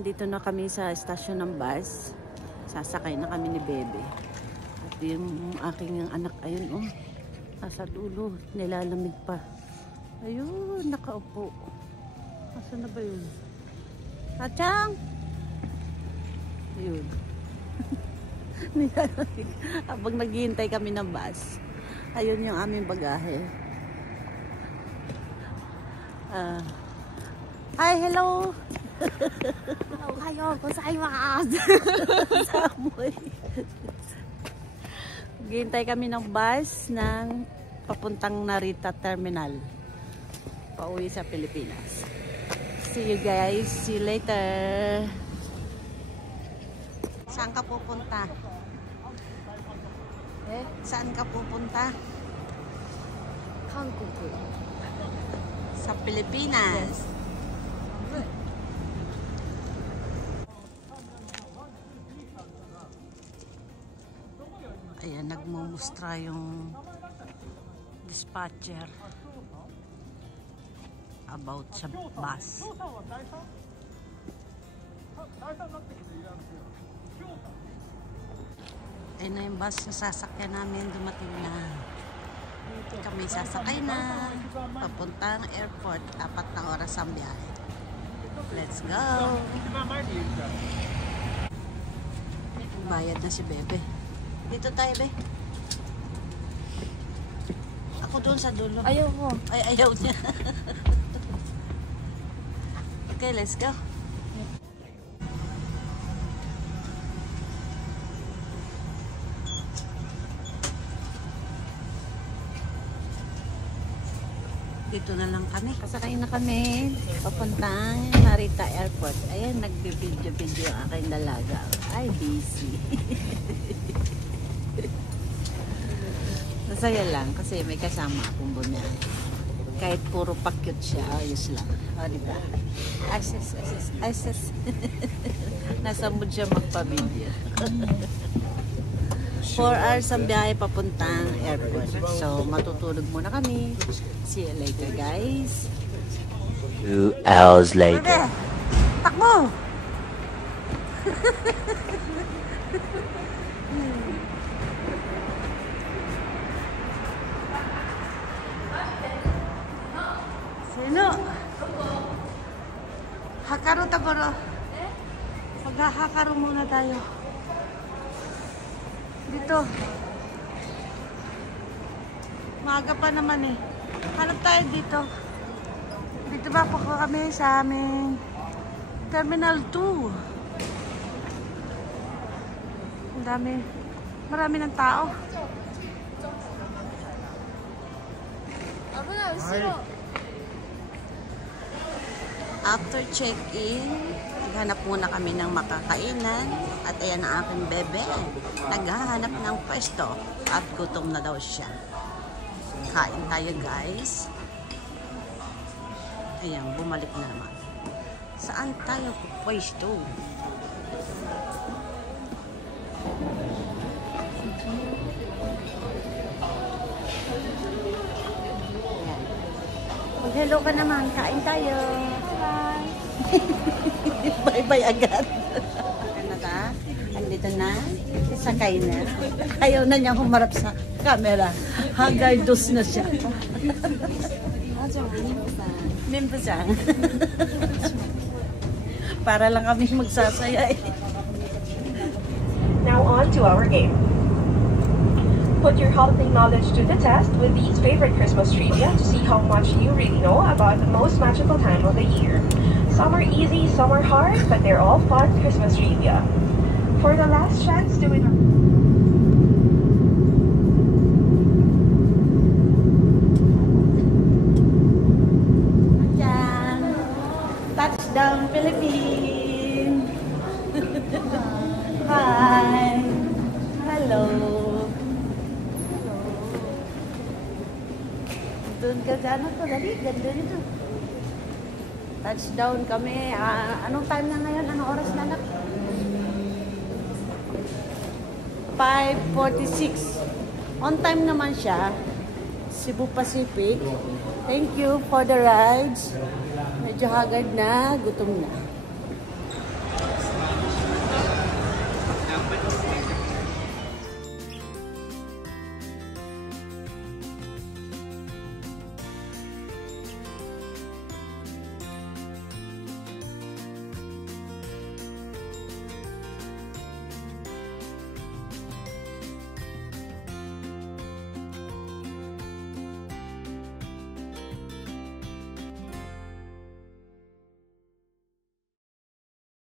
Andito na kami sa stasyon ng bus. Sasakay na kami ni Bebe. At yung aking anak, ayun oh. Nasa dulo, nilalamig pa. Ayun, nakaupo. Asan na ba yun? Kachang! Ayun. Nilalamig. Habang naghihintay kami ng bus. Ayun yung aming bagahe. Hi, hello! Ohayo gozaimasu. Samoy. Hintay kami ng bus ng papuntang Narita Terminal. Pauwi sa Pilipinas. See you guys. See you later. Saan ka pupunta? Saan ka pupunta? Hankook. Sa Pilipinas. Ayan, nagmumustra yung dispatcher about sa bus. Ayan na yung bus na sasakyan namin, dumating na. Kami sasakay na, papuntang airport, 4 na oras ang biyahe. Let's go! Bayad na si Bebe. Dito tayo, Be. Ako doon sa dulo. Ayaw mo. Ay, ayaw niya. Okay, let's go. Dito na lang kami. Kasakay na kami. Papuntang Narita Airport. Ayan, nagbe-video-video ang aking dalaga. Ay, busy. Masaya lang kasi may kasama akong bunya. Kahit puro pa-cute siya, ayos lang. O, diba? Ases. Nasa mood siya magpa-video. 4 hours ang biyahe papuntang airport. So, matutulog muna kami. See you later, guys. 2 hours later. Takbo! Sino? Hakaro taboro. Maghahakaro muna tayo. Dito. Maaga pa naman eh. Hanap tayo dito. Dito ba po kami sa aming Terminal 2. Ang dami. Marami ng tao. After check-in, naghanap muna kami ng makakainan at ayan ang aking Bebe. Naghahanap ng pwesto at gutom na daw siya. Kain tayo, guys. Ayan, bumalik na naman. Saan tayo pwesto? Hello ka naman, kain tayo. Bye-bye agad. Ano ka? Andito na. Sakay na. Ayaw na niya humarap sa camera. Hagardos na siya. Mimpusan. Para lang kami magsasaya eh. Now on to our game. Put your holiday knowledge to the test with these favorite Christmas trivia to see how much you really know about the most magical time of the year. Some are easy, some are hard, but they're all fun Christmas trivia. For the last chance to win. Touchdown Philippines! Hi! Hello! Doon ka dyan ako, dali, ganda nito. Touchdown kami. Anong time na ngayon? Anong oras na anak? 5:46. On time naman siya. Cebu Pacific. Thank you for the rides. Medyo hagad na, gutom na.